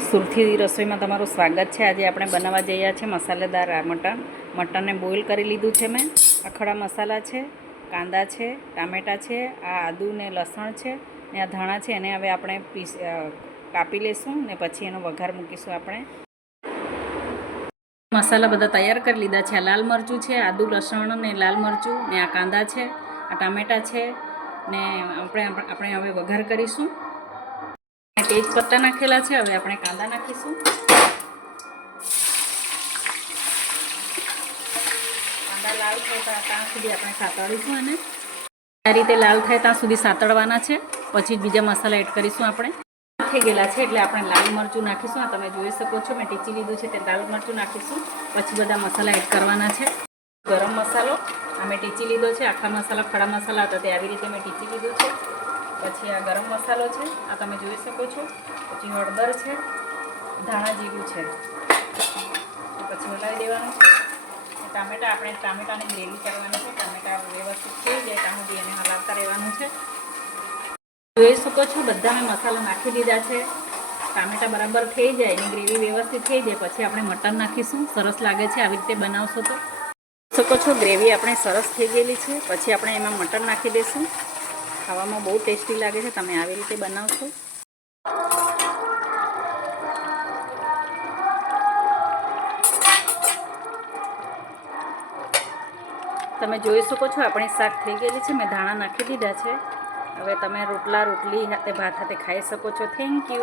સુરતી રસોઈમાં તમારું સ્વાગત છે। આજે આપણે બનાવવા જઈ રહ્યા છીએ મસાલેદાર મટનને બોઇલ કરી લીધું છે મેં। આ ખડા મસાલા છે, કાંદા છે, ટામેટાં છે, આ આદુ ને લસણ છે ને આ ધાણા છે। એને હવે આપણે કાપી લઈશું ને પછી એનો વઘાર મૂકીશું આપણે। મસાલા બધા તૈયાર કરી લીધા છે। આ લાલ મરચું છે, આદુ લસણ ને લાલ મરચું ને આ કાંદા છે, આ ટામેટાં છે ને આપણે હવે વઘાર કરીશું। તેજ પત્તા નાખેલા છે। હવે આપણે કાંદા નાખીશું। કાંદા લાલ થાય ત્યાં સુધી આપણે સાતળીશું અને આ રીતે લાલ થાય ત્યાં સુધી સાતળવાના છે। પછી બીજા મસાલા એડ કરીશું આપણે। થઈ ગયેલા છે એટલે આપણે લાલ મરચું નાખીશું। આ તમે જોઈ શકો છો મેં ટીચી લીધું છે તે લાલ મરચું નાખીશું। પછી બધા મસાલા એડ કરવાના છે। ગરમ મસાલો આ મેં ટીચી લીધો છે। આખા મસાલા ખડા મસાલા હતા તે આવી રીતે મેં ટીચી લીધું છે। પછી આ ગરમ મસાલો છે, આ તમે જોઈ શકો છો। પછી હળદર છે, ધાણા જીરું છે, પછી હલાવી દેવાનું છે। ટામેટાં આપણે ટામેટાની ગ્રેવી કરવાની છે। ટામેટાં વ્યવસ્થિત થઈ જાય ત્યાં સુધી એને હલાવતા રહેવાનું છે। જોઈ શકો છો બધા મેં મસાલા નાખી દીધા છે। ટામેટાં બરાબર થઈ જાય એની ગ્રેવી વ્યવસ્થિત થઈ જાય પછી આપણે મટન નાખીશું। સરસ લાગે છે આવી રીતે બનાવશો તો। શકો છો ગ્રેવી આપણે સરસ થઈ ગયેલી છે। પછી આપણે એમાં મટન નાખી દઈશું। ખાવામાં બહુ ટેસ્ટી લાગે છે, તમે આવી રીતે બનાવશો। તમે જોઈ શકો છો આપણી શાક થઈ ગયેલી છે। મેં ધાણા નાખી દીધા છે। હવે તમે રોટલી સાથે ભાત સાથે ખાઈ શકો છો। Thank you.